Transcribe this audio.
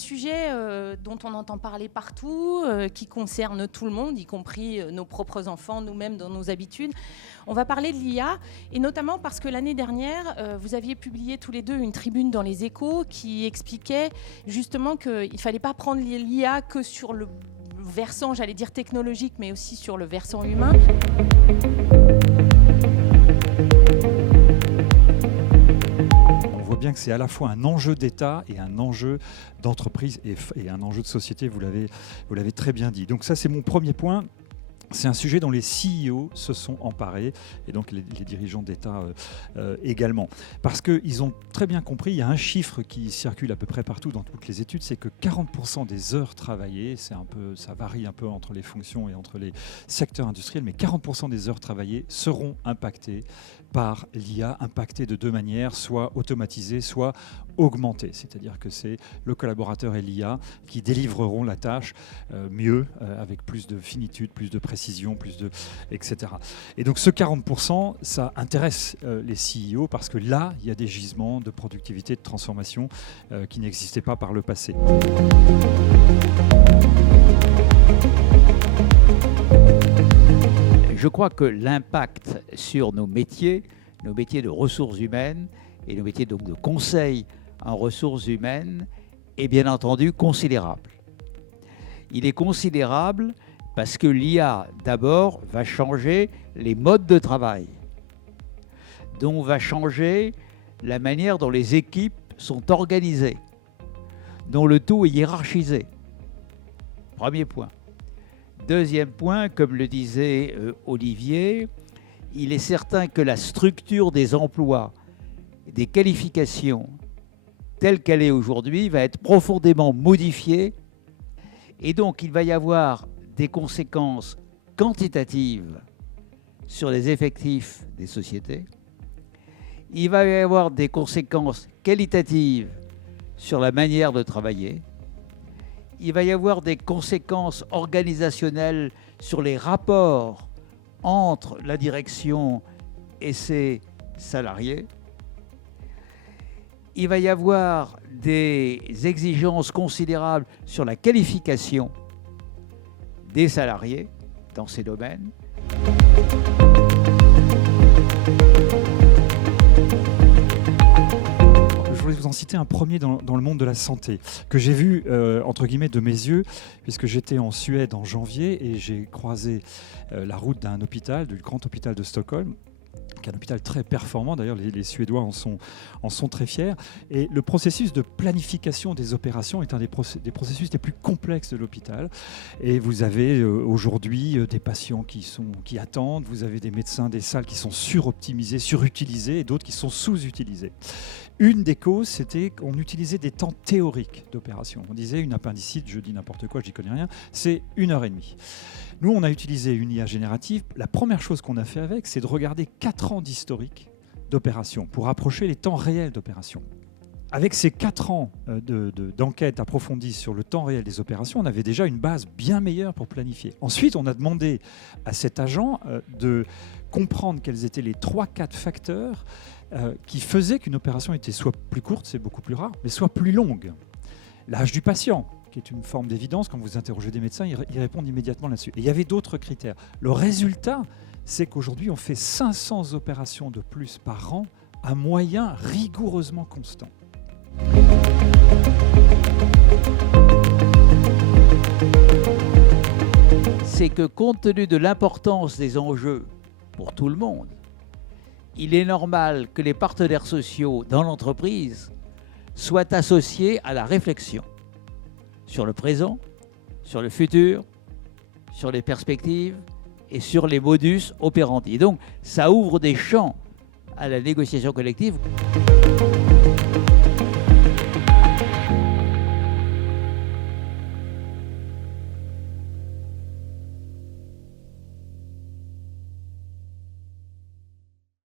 sujet dont on entend parler partout, qui concerne tout le monde, y compris nos propres enfants, nous-mêmes dans nos habitudes. On va parler de l'IA, et notamment parce que l'année dernière, vous aviez publié tous les deux une tribune dans les Échos qui expliquait justement qu'il ne fallait pas prendre l'IA que sur le versant, j'allais dire technologique, mais aussi sur le versant humain. On voit bien que c'est à la fois un enjeu d'État et un enjeu d'entreprise et un enjeu de société, vous l'avez très bien dit. Donc ça, c'est mon premier point. C'est un sujet dont les CEO se sont emparés, et donc les dirigeants d'État également. Parce qu'ils ont très bien compris, il y a un chiffre qui circule à peu près partout dans toutes les études, c'est que 40% des heures travaillées, ça varie un peu entre les fonctions et entre les secteurs industriels, mais 40% des heures travaillées seront impactées par l'IA, impactées de deux manières, soit automatisées, soit augmentées. C'est-à-dire que c'est le collaborateur et l'IA qui délivreront la tâche mieux, avec plus de finitude, plus de précision, etc. Et donc ce 40%, ça intéresse les CEO parce que là, il y a des gisements de productivité, de transformation qui n'existaient pas par le passé. Je crois que l'impact sur nos métiers de ressources humaines et nos métiers donc de conseil en ressources humaines est bien entendu considérable. Il est considérable parce que l'IA, d'abord, va changer les modes de travail, donc va changer la manière dont les équipes sont organisées, dont le tout est hiérarchisé. Premier point. Deuxième point, comme le disait Olivier, il est certain que la structure des emplois, des qualifications, telle qu'elle est aujourd'hui, va être profondément modifiée. Et donc, il va y avoir des conséquences quantitatives sur les effectifs des sociétés. Il va y avoir des conséquences qualitatives sur la manière de travailler. Il va y avoir des conséquences organisationnelles sur les rapports entre la direction et ses salariés. Il va y avoir des exigences considérables sur la qualification des salariés dans ces domaines. Je voulais vous en citer un premier dans le monde de la santé, que j'ai vu, entre guillemets, de mes yeux, puisque j'étais en Suède en janvier et j'ai croisé la route d'un hôpital, du grand hôpital de Stockholm, qui est un hôpital très performant, d'ailleurs les Suédois en sont très fiers. Et le processus de planification des opérations est un des processus les plus complexes de l'hôpital. Et vous avez aujourd'hui des patients qui attendent, vous avez des médecins, des salles qui sont suroptimisées, surutilisées, et d'autres qui sont sous-utilisées. Une des causes, c'était qu'on utilisait des temps théoriques d'opération. On disait une appendicite, je dis n'importe quoi, je n'y connais rien, c'est 1h30. Nous, on a utilisé une IA générative. La première chose qu'on a fait avec, c'est de regarder 4 ans d'historique d'opération pour approcher les temps réels d'opération. Avec ces 4 ans d'enquête approfondie sur le temps réel des opérations, on avait déjà une base bien meilleure pour planifier. Ensuite, on a demandé à cet agent de comprendre quels étaient les 3-4 facteurs qui faisaient qu'une opération était soit plus courte, c'est beaucoup plus rare, mais soit plus longue. L'âge du patient, qui est une forme d'évidence. Quand vous interrogez des médecins, ils répondent immédiatement là-dessus. Et il y avait d'autres critères. Le résultat, c'est qu'aujourd'hui, on fait 500 opérations de plus par an à moyen rigoureusement constant. C'est que compte tenu de l'importance des enjeux pour tout le monde, il est normal que les partenaires sociaux dans l'entreprise soient associés à la réflexion sur le présent, sur le futur, sur les perspectives et sur les modus operandi. Donc, ça ouvre des champs à la négociation collective.